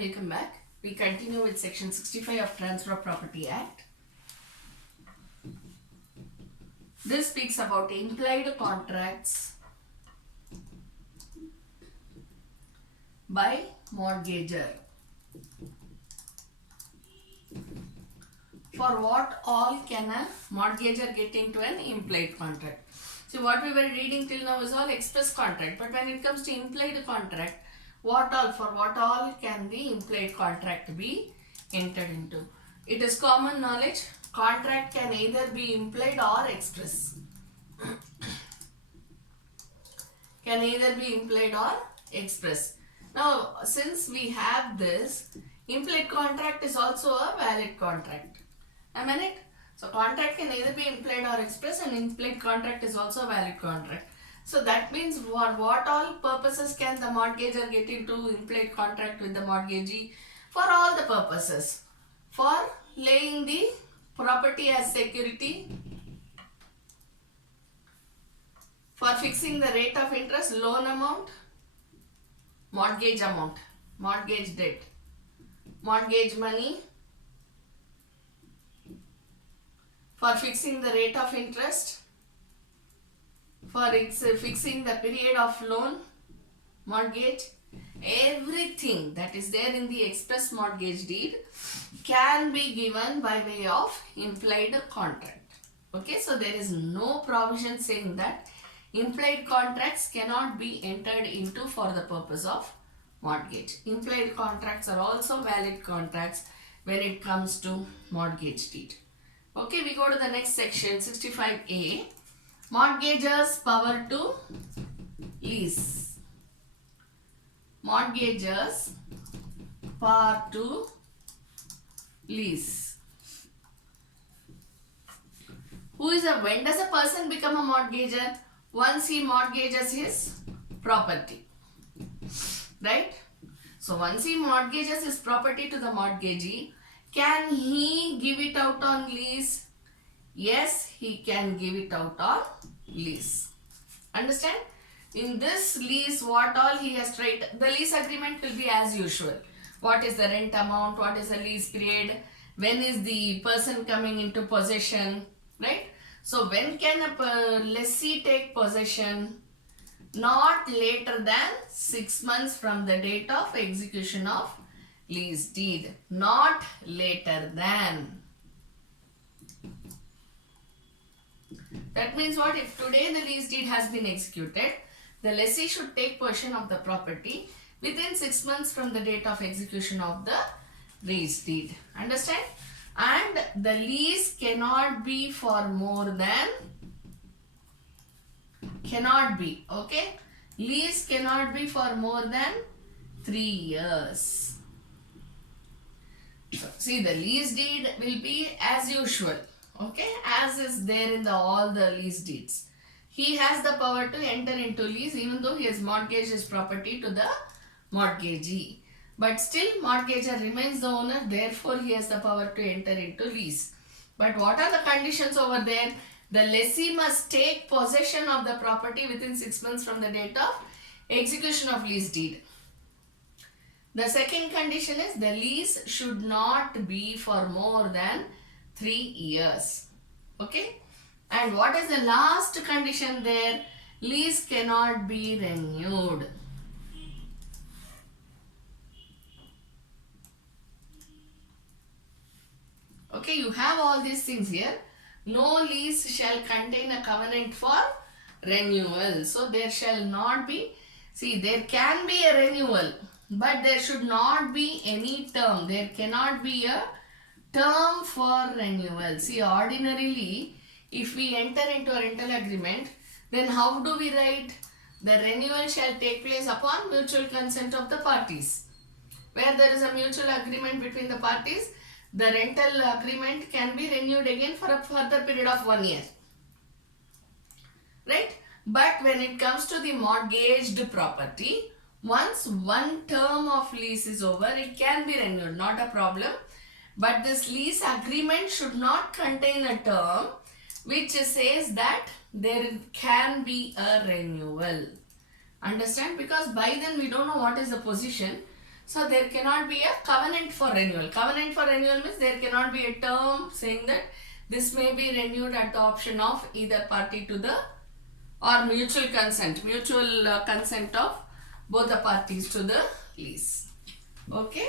Welcome back. We continue with section 65 of Transfer of Property Act. This speaks about implied contracts by mortgagor. For what all can a mortgagor get into an implied contract? So what we were reading till now is all express contract, but when it comes to implied contract, for what all can the implied contract be entered into? It is common knowledge, contract can either be implied or express. Can either be implied or express. Now, since we have this, implied contract is also a valid contract. Am I right? So, contract can either be implied or express, and implied contract is also a valid contract. So, that means for what all purposes can the mortgagor get into implied contract with the mortgagee? For all the purposes. For laying the property as security, for fixing the rate of interest, loan amount, mortgage debt, mortgage money, for fixing the rate of interest, for fixing the period of loan, mortgage, everything that is there in the express mortgage deed can be given by way of implied contract. Okay, so there is no provision saying that implied contracts cannot be entered into for the purpose of mortgage. Implied contracts are also valid contracts when it comes to mortgage deed. Okay, we go to the next section, 65A. Mortgagor's power to lease. Mortgagor's power to lease. When does a person become a mortgagor? Once he mortgages his property. Right? So once he mortgages his property to the mortgagee, can he give it out on lease? Yes, he can give it out on lease. Understand? In this lease, what all he has tried, the lease agreement will be as usual. What is the rent amount? What is the lease period? When is the person coming into possession? Right? So when can a lessee take possession? Not later than 6 months from the date of execution of lease deed. Not later than. That means what? If today the lease deed has been executed, the lessee should take possession of the property within 6 months from the date of execution of the lease deed. Understand? And the lease cannot be for more than, okay? Lease cannot be for more than 3 years. So, see, the lease deed will be as usual, okay? As is there in all the lease deeds. He has the power to enter into lease even though he has mortgaged his property to the mortgagee. But still, mortgagor remains the owner, therefore he has the power to enter into lease. But what are the conditions over there? The lessee must take possession of the property within 6 months from the date of execution of lease deed. The second condition is the lease should not be for more than 3 years. Okay? And what is the last condition there? Lease cannot be renewed. Okay, you have all these things here. No lease shall contain a covenant for renewal. So there shall not be, see, there can be a renewal, but there should not be any term. There cannot be a term for renewal. See, ordinarily, if we enter into a rental agreement, then how do we write? The renewal shall take place upon mutual consent of the parties. Where there is a mutual agreement between the parties, the rental agreement can be renewed again for a further period of 1 year. Right? But when it comes to the mortgaged property, once one term of lease is over, it can be renewed, not a problem. But this lease agreement should not contain a term which says that there can be a renewal. Understand? Because by then we don't know what is the position. So there cannot be a covenant for renewal. Covenant for renewal means there cannot be a term saying that this may be renewed at the option of either party to the or mutual consent of both the parties to the lease. Okay.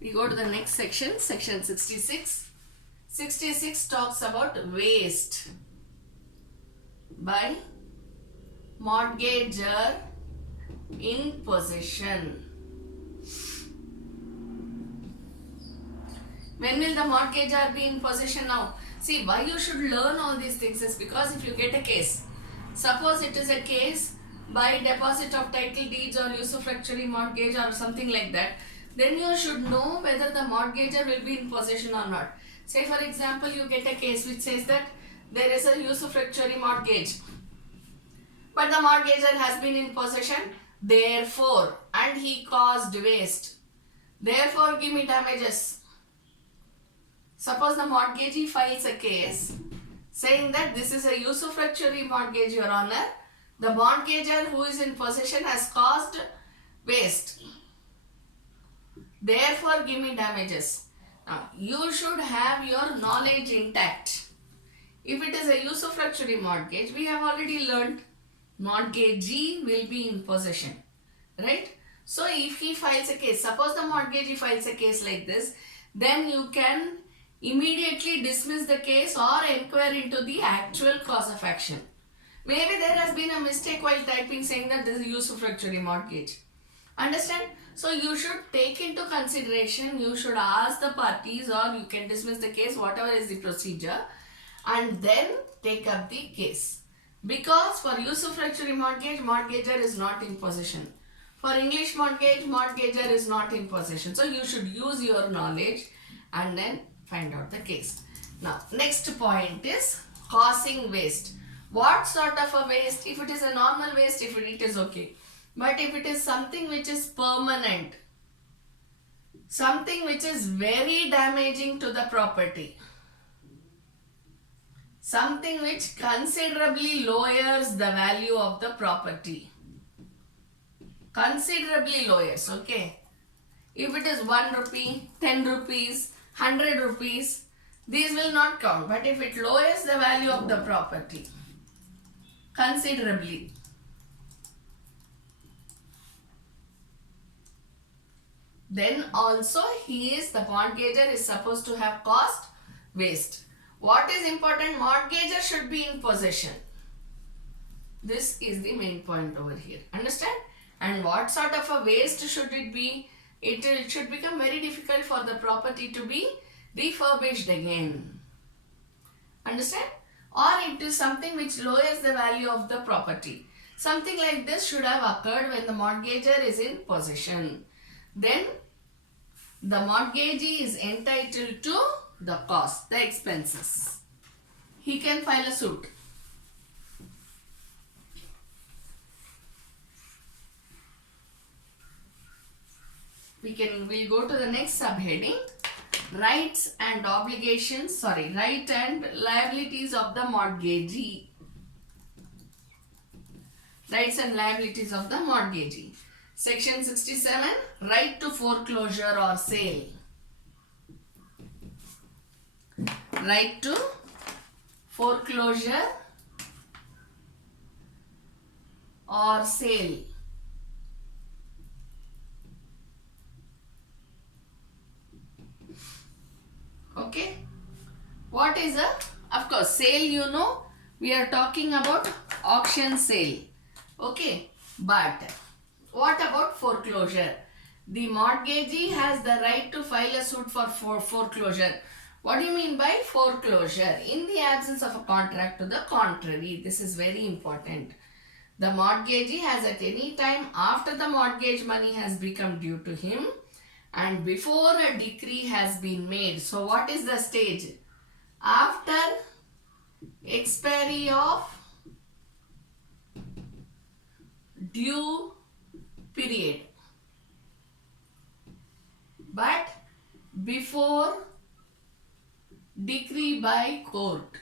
We go to the next section, section 66. 66 talks about waste by mortgagor in possession. When will the mortgagor be in possession now? See, why you should learn all these things is because if you get a case, suppose it is a case by deposit of title deeds or usufructuary mortgage or something like that, then you should know whether the mortgagor will be in possession or not. Say for example, you get a case which says that there is a usufructuary mortgage, but the mortgagor has been in possession, therefore, and he caused waste, therefore give me damages. Suppose the mortgagee files a case saying that this is a usufructuary mortgage, Your Honor, the mortgagor who is in possession has caused waste, therefore give me damages. Now, you should have your knowledge intact. If it is a usufructuary mortgage, we have already learned mortgagee will be in possession, right? So, if he files a case, suppose the mortgagee files a case like this, then you can immediately dismiss the case or inquire into the actual cause of action. Maybe there has been a mistake while typing saying that this is usufructuary mortgage. Understand? So you should take into consideration, you should ask the parties or you can dismiss the case, whatever is the procedure, and then take up the case. Because for usufructuary mortgage, mortgagor is not in possession. For English mortgage, mortgagor is not in possession. So you should use your knowledge and then find out the case. Now, next point is causing waste. What sort of a waste? If it is a normal waste, if it is okay. But if it is something which is permanent, something which is very damaging to the property, something which considerably lowers the value of the property, considerably lowers, okay. If it is 1 rupee, 10 rupees, 100 rupees, these will not count. But if it lowers the value of the property considerably, then also the mortgagor is supposed to have caused waste. What is important? Mortgagor should be in possession. This is the main point over here. Understand? And what sort of a waste should it be? It should become very difficult for the property to be refurbished again. Understand? Or it is something which lowers the value of the property. Something like this should have occurred when the mortgagor is in possession. Then the mortgagee is entitled to the cost, the expenses. He can file a suit. We'll go to the next subheading, rights and obligations, right and liabilities of the mortgagee. Rights and liabilities of the mortgagee. Section 67, right to foreclosure or sale. Right to foreclosure or sale. Okay. What is of course, sale, you know, we are talking about auction sale. Okay. But what about foreclosure? The mortgagee has the right to file a suit for foreclosure. What do you mean by foreclosure? In the absence of a contract to the contrary. This is very important. The mortgagee has at any time after the mortgage money has become due to him and before a decree has been made. So what is the stage? After expiry of due period. but before decree by court.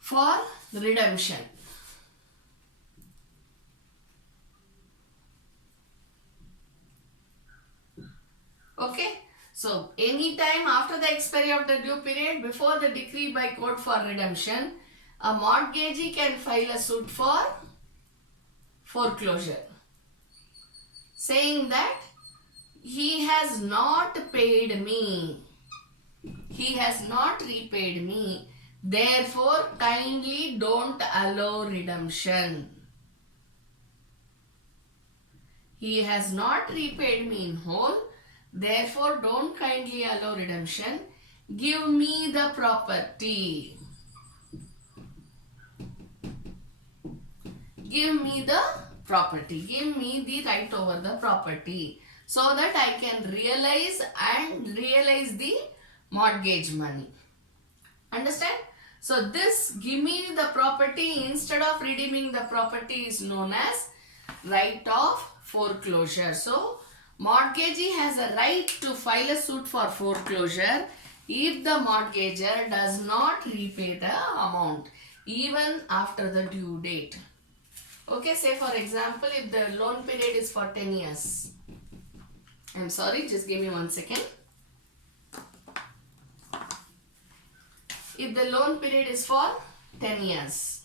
For redemption. Okay. So, any time after the expiry of the due period, before the decree by court for redemption, a mortgagee can file a suit for foreclosure, saying that he has not paid me, he has not repaid me, therefore kindly don't allow redemption. He has not repaid me in whole, therefore don't kindly allow redemption. Give me the property. Give me the property. Give me the right over the property so that I can realize the mortgage money. Understand? So this give me the property instead of redeeming the property is known as right of foreclosure. So mortgagee has a right to file a suit for foreclosure if the mortgager does not repay the amount even after the due date. Okay, say for example, if the loan period is for 10 years. I'm sorry, just give me 1 second. If the loan period is for 10 years.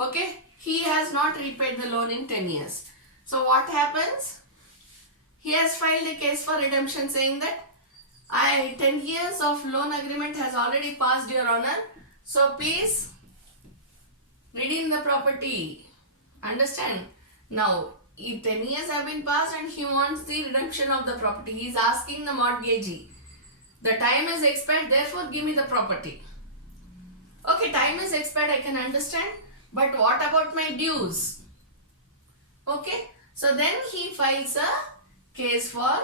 Okay, he has not repaid the loan in 10 years. So what happens? He has filed a case for redemption saying that 10 years of loan agreement has already passed, Your Honor. So please redeem the property. Understand? Now, if 10 years have been passed and he wants the redemption of the property, he is asking the mortgagee, the time is expired, therefore give me the property. Okay, time is expired, I can understand. But what about my dues? Okay, so then he files a case for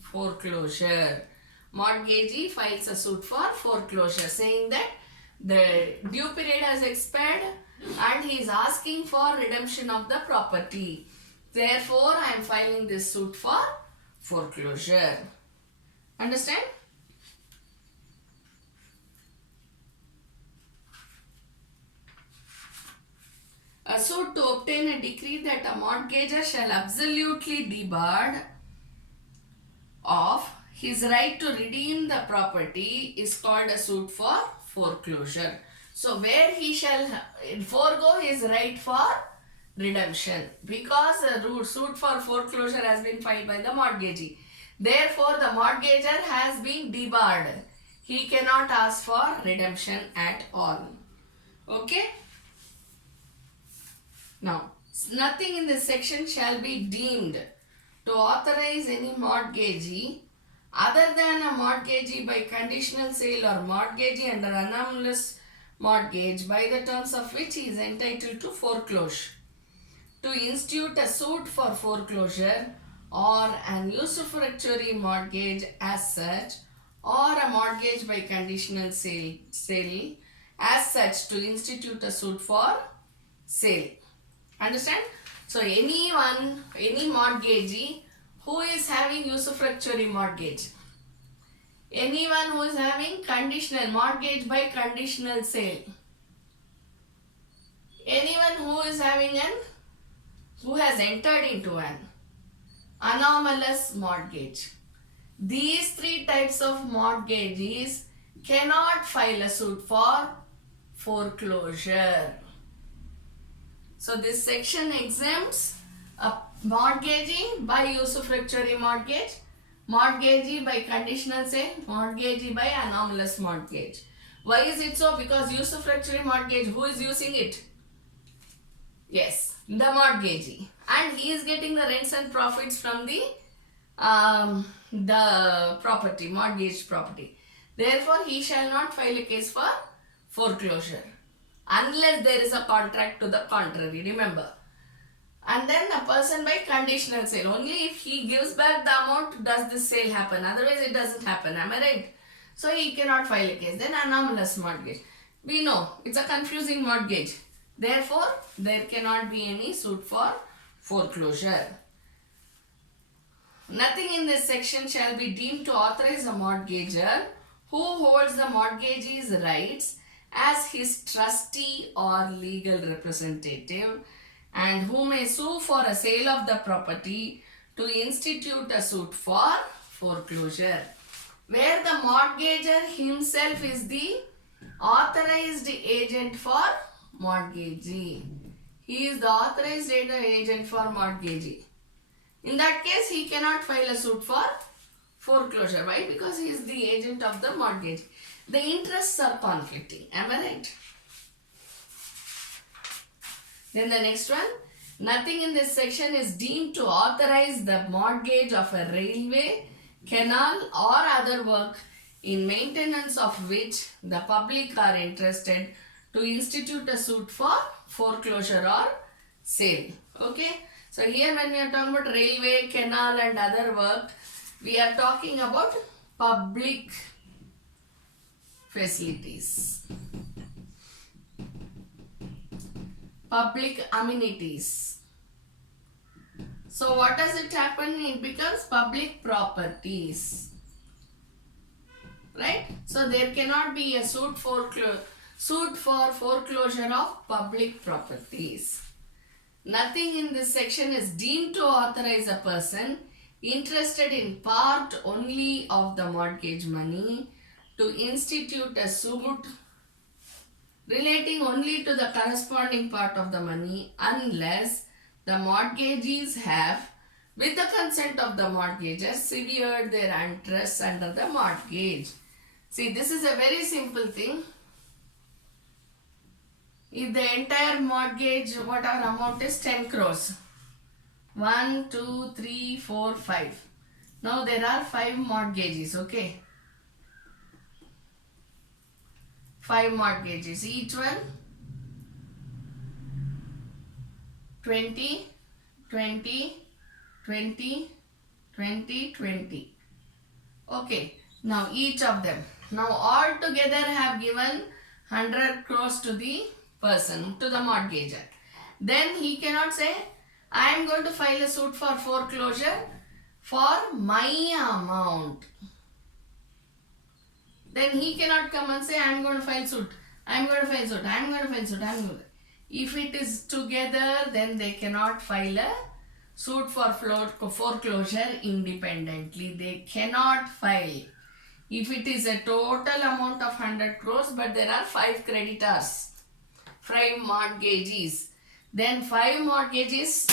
foreclosure. Mortgagee files a suit for foreclosure saying that the due period has expired and he is asking for redemption of the property. Therefore, I am filing this suit for foreclosure. Understand? A suit to obtain a decree that a mortgagor shall absolutely debarred of his right to redeem the property is called a suit for foreclosure. So, where he shall forego his right for redemption because a suit for foreclosure has been filed by the mortgagee. Therefore, the mortgagor has been debarred. He cannot ask for redemption at all. Okay? Now, nothing in this section shall be deemed to authorize any mortgagee other than a mortgagee by conditional sale or mortgagee under anomalous mortgage by the terms of which he is entitled to foreclose, to institute a suit for foreclosure or an usufructuary mortgage as such, or a mortgage by conditional sale as such to institute a suit for sale. Understand? So any mortgagee who is having usufructuary mortgage, anyone who is having conditional mortgage by conditional sale, anyone who is having who has entered into an anomalous mortgage, these three types of mortgagees cannot file a suit for foreclosure. So this section exempts a mortgagee by usufructuary mortgage, mortgagee by conditional sale, mortgagee by anomalous mortgage. Why is it so? Because usufructuary mortgage, who is using it? Yes, the mortgagee. And he is getting the rents and profits from the property, mortgage property. Therefore, he shall not file a case for foreclosure unless there is a contract to the contrary, remember. And then a person by conditional sale, only if he gives back the amount does this sale happen, otherwise it doesn't happen, am I right? So he cannot file a case. Then anomalous mortgage, we know it's a confusing mortgage, therefore there cannot be any suit for foreclosure. Nothing in this section shall be deemed to authorize a mortgager who holds the mortgagee's rights as his trustee or legal representative, and who may sue for a sale of the property to institute a suit for foreclosure, where the mortgager himself is the authorized agent for mortgagee. He is the authorized agent for mortgagee. In that case, he cannot file a suit for foreclosure. Why? Because he is the agent of the mortgage. The interests are conflicting. Am I right? Then the next one. Nothing in this section is deemed to authorize the mortgage of a railway, canal or other work in maintenance of which the public are interested to institute a suit for foreclosure or sale. Okay. So here when we are talking about railway, canal and other work, we are talking about public facilities, public amenities. So what does it happen? It becomes public properties, right? So there cannot be a suit for foreclosure of public properties. Nothing in this section is deemed to authorize a person interested in part only of the mortgage money to institute a suit relating only to the corresponding part of the money unless the mortgagees have, with the consent of the mortgagor, severed their interests under the mortgage. See, this is a very simple thing. If the entire mortgage, whatever amount is 10 crores. 1, 2, 3, 4, 5. Now there are 5 mortgages, okay? 5 mortgages. Each one 20, 20, 20, 20, 20. Okay. Now each of them. Now all together have given 100 crores to the person, to the mortgager. Then he cannot say, I am going to file a suit for foreclosure for my amount. Then he cannot come and say, I am going to file suit, I am going to file suit, I am going to file suit, I am going to. If it is together, then they cannot file a suit for foreclosure independently. They cannot file. If it is a total amount of 100 crores, but there are 5 creditors, 5 mortgagees, then 5 mortgages,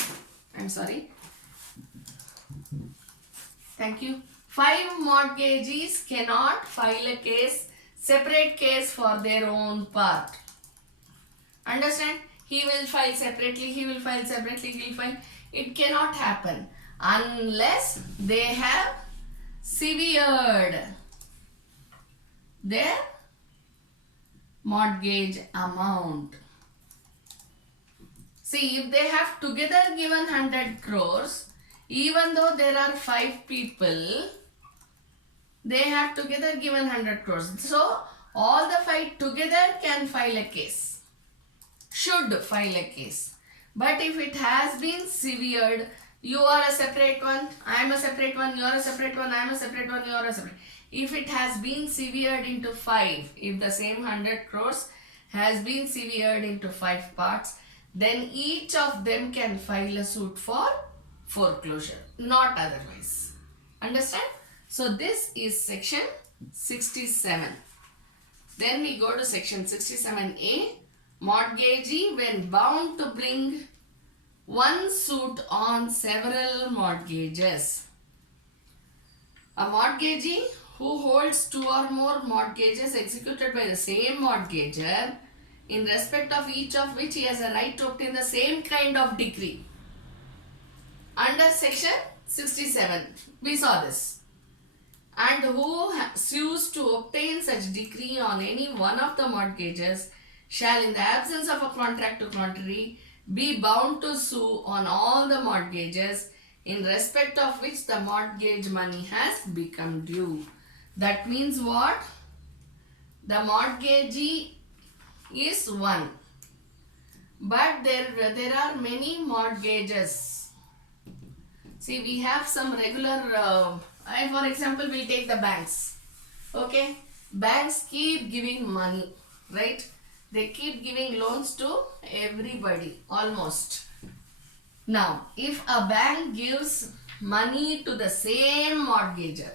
thank you, 5 mortgagees cannot file a case, separate case for their own part. Understand? He will file separately, he will file separately, he will file. It cannot happen unless they have severed their mortgage amount. See, if they have together given 100 crores, even though there are 5 people, they have together given 100 crores. So, all the 5 together can file a case, should file a case. But if it has been severed, you are a separate one, I am a separate one, you are a separate one, I am a separate one, you are a separate. If it has been severed into 5, if the same 100 crores has been severed into 5 parts, then each of them can file a suit for foreclosure, not otherwise. Understand? So this is section 67. Then we go to section 67A. Mortgagee, when bound to bring one suit on several mortgages. A mortgagee who holds 2 or more mortgages executed by the same mortgagor, in respect of each of which he has a right to obtain the same kind of decree. Under section 67, we saw this. And who sues to obtain such decree on any one of the mortgages shall, in the absence of a contract to contrary, be bound to sue on all the mortgages in respect of which the mortgage money has become due. That means what? The mortgagee is one, but there are many mortgages. See, we have some regular, for example, we'll take the banks. Okay, banks keep giving money, right? They keep giving loans to everybody, almost. Now, if a bank gives money to the same mortgager,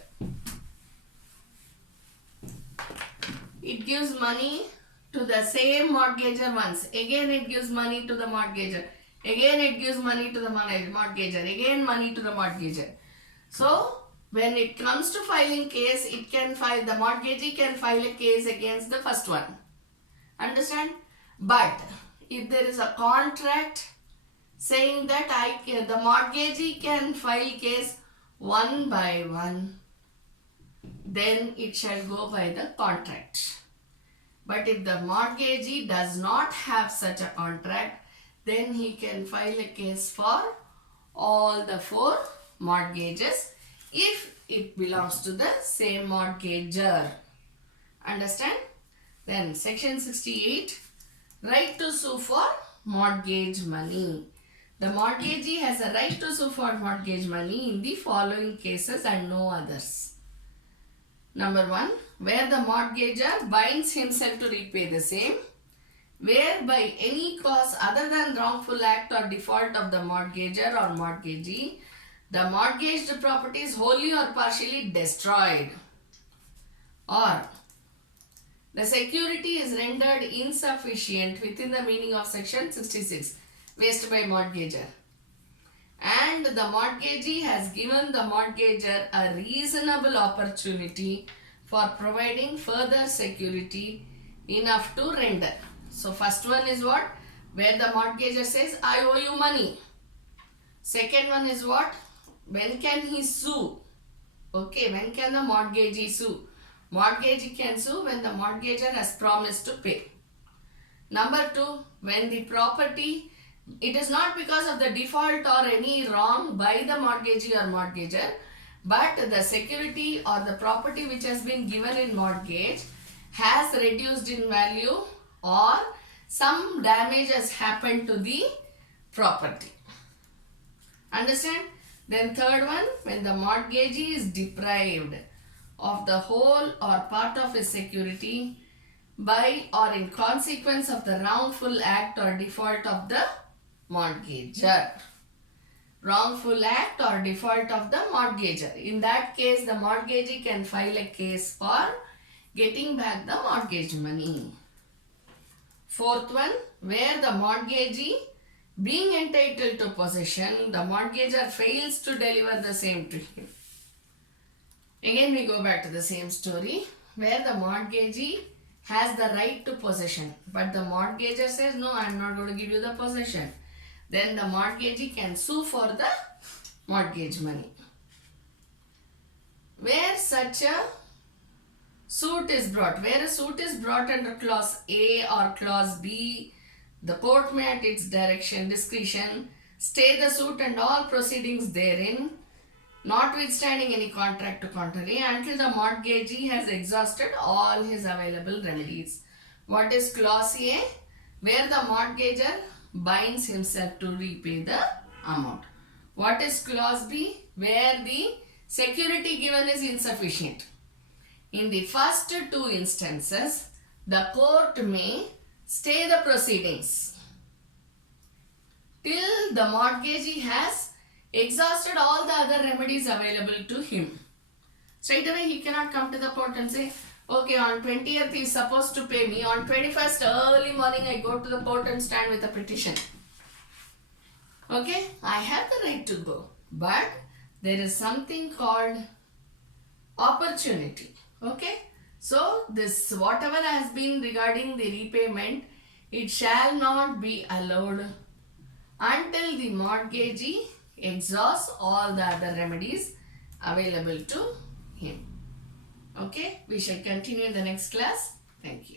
it gives money to the same mortgager once, again it gives money to the mortgager, again it gives money to the mortgager, again money to the mortgager. So, when it comes to filing case, it can file, the mortgagee can file a case against the first one. Understand? But if there is a contract saying that the mortgagee can file case one by one, then it shall go by the contract. But if the mortgagee does not have such a contract, then he can file a case for all the 4 mortgages if it belongs to the same mortgager. Understand? Then section 68, right to sue for mortgage money. The mortgagee has a right to sue for mortgage money in the following cases and no others. Number 1, where the mortgager binds himself to repay the same, where by any cause other than wrongful act or default of the mortgager or mortgagee, the mortgaged property is wholly or partially destroyed, or the security is rendered insufficient within the meaning of section 66, waste by mortgager, and the mortgagee has given the mortgager a reasonable opportunity for providing further security enough to render. So first one is what? Where the mortgager says, I owe you money. Second one is what? When can he sue? Okay, when can the mortgagee sue? Mortgagee can sue when the mortgager has promised to pay. Number 2, when the property, it is not because of the default or any wrong by the mortgagee or mortgager, but the security or the property which has been given in mortgage has reduced in value or some damage has happened to the property. Understand? Then third one, when the mortgagee is deprived of the whole or part of his security by or in consequence of the wrongful act or default of the mortgager. Wrongful act or default of the mortgager. In that case, the mortgagee can file a case for getting back the mortgage money. Fourth one, where the mortgagee being entitled to possession, the mortgager fails to deliver the same to him. Again we go back to the same story, where the mortgagee has the right to possession, but the mortgager says, no, I am not going to give you the possession. Then the mortgagee can sue for the mortgage money. Where such a suit is brought, where a suit is brought under clause A or clause B, the court may at its discretion stay the suit and all proceedings therein, notwithstanding any contract to contrary, until the mortgagee has exhausted all his available remedies. What is clause A? Where the mortgager binds himself to repay the amount. What is clause B? Where the security given is insufficient. In the first 2 instances, the court may stay the proceedings till the mortgagee has exhausted all the other remedies available to him. Straight away he cannot come to the court and say, okay, on 20th he is supposed to pay me, on 21st early morning I go to the court and stand with a petition. Okay, I have the right to go, but there is something called opportunity. Okay, so this whatever has been regarding the repayment, it shall not be allowed until the mortgagee exhausts all the other remedies available to him. Okay, we shall continue in the next class. Thank you.